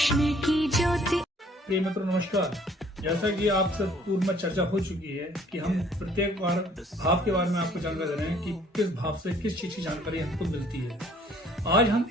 कृष्ण की ज्योति। प्रिय मित्रों नमस्कार। जैसा कि आपसे पूर्व में चर्चा हो चुकी है कि हम प्रत्येक बार भाव के बारे में आपको जानकारी दे रहे हैं कि किस भाव से किस चीज की जानकारी हमको मिलती है। आज हम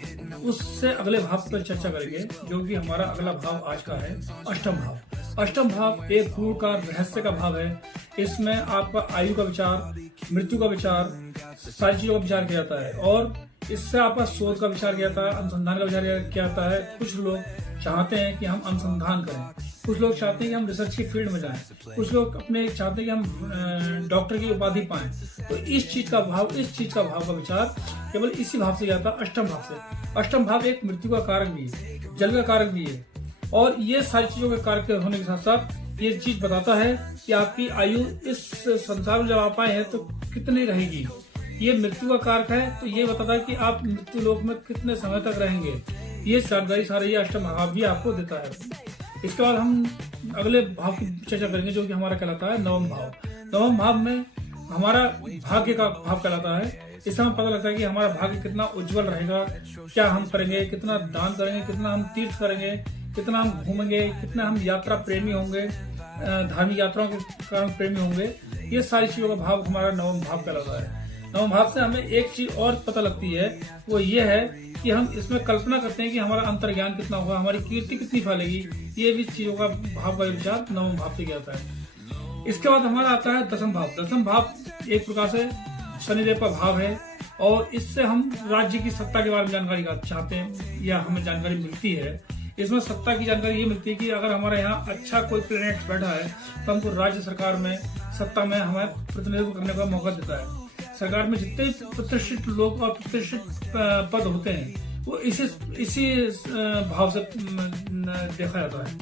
उससे अगले भाव पर चर्चा करेंगे जो कि हमारा अगला भाव आज का है अष्टम भाव। अष्टम भाव एक गुरु का रहस्य का भाव है। इसमें आपका आयु का विचार, मृत्यु का विचार, सारी चीजों का विचार किया जाता है और इससे आपका शोध का विचार किया जाता है, अनुसंधान का विचार किया जाता है। कुछ लोग चाहते हैं कि हम अनुसंधान करें, कुछ लोग चाहते हैं कि हम रिसर्च की फील्ड में जाएं, कुछ लोग अपने चाहते हैं कि हम डॉक्टर की उपाधि पाएं। तो इस चीज का भाव का विचार केवल इसी भाव से जाता है, अष्टम भाव से। अष्टम भाव एक मृत्यु का कारक भी है, जल का कारक भी है और ये सारी चीजों के कारक होने के साथ साथ ये चीज बताता है कि आपकी आयु इस संसार में जब आप आए हैं तो कितनी रहेगी। ये मृत्यु का कारक है तो ये बताता है कि आप मृत्यु लोक में कितने समय तक रहेंगे। ये जानकारी सारे ये अष्टम भाव भी आपको देता है। इसके बाद हम अगले भाव की चर्चा करेंगे जो कि हमारा कहलाता है नवम भाव। नवम भाव में हमारा भाग्य का भाव कहलाता है। इससे हमें पता लगता है कि हमारा भाग्य कितना उज्जवल रहेगा, क्या हम करेंगे, कितना दान करेंगे, कितना हम तीर्थ करेंगे, कितना हम घूमेंगे, कितना हम यात्रा प्रेमी होंगे, धार्मिक यात्राओं के कारण प्रेमी होंगे। ये सारी चीजों का भाव हमारा नवम भाव कहलाता है। नवम भाव से हमें एक चीज और पता लगती है, वो ये है कि हम इसमें कल्पना करते हैं कि हमारा अंतर्ज्ञान कितना होगा, हमारी कीर्ति कितनी फैलेगी। ये भी चीजों का भाव का विचार नवम भाव से किया जाता है। इसके बाद हमारा आता है दसम भाव। दसम भाव एक प्रकार से शनिदेव का भाव है और इससे हम राज्य की सत्ता के बारे में जानकारी चाहते हैं या हमें जानकारी मिलती है। इसमें सत्ता की जानकारी ये मिलती है कि अगर हमारे यहाँ अच्छा कोई प्लेनेट बैठा है तो हमको राज्य सरकार में सत्ता में हमें प्रतिनिधित्व करने का मौका देता है। सरकार में जितने प्रतिष्ठित लोग और प्रतिष्ठित पद होते हैं वो इसी भाव से देखा जाता है।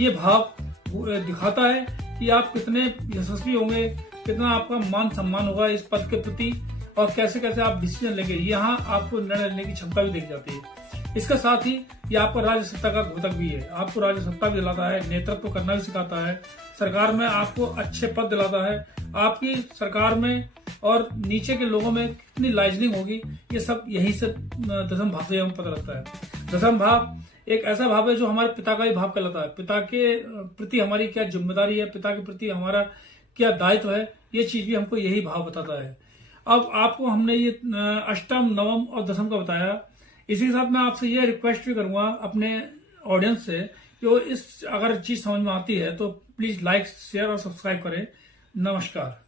ये भाव दिखाता है कि आप कितने यशस्वी होंगे, कितना आपका मान सम्मान होगा इस पद के प्रति और कैसे कैसे आप डिसीजन लेंगे। यहाँ आपको निर्णय लेने की क्षमता भी देखी जाती है। इसके साथ ही ये आपका राज्य सत्ता का घोतक भी है। आपको राज्य सत्ता भी दिलाता है, नेतृत्व करना भी सिखाता है, सरकार में आपको अच्छे पद दिलाता है। आपकी सरकार में और नीचे के लोगों में कितनी लाइजनिंग होगी, ये सब यहीं से दसम भाव से हमें पता लगता है। दसम भाव एक ऐसा भाव है जो हमारे पिता का ही भाव कहलाता है। पिता के प्रति हमारी क्या जिम्मेदारी है, पिता के प्रति हमारा क्या दायित्व है, ये चीज भी हमको यही भाव बताता है। अब आपको हमने ये अष्टम, नवम और दसम का बताया। इसी के साथ मैं आपसे ये रिक्वेस्ट भी करूंगा अपने ऑडियंस से कि वो इस अगर चीज समझ में आती है तो प्लीज लाइक, शेयर और सब्सक्राइब करें। नमस्कार।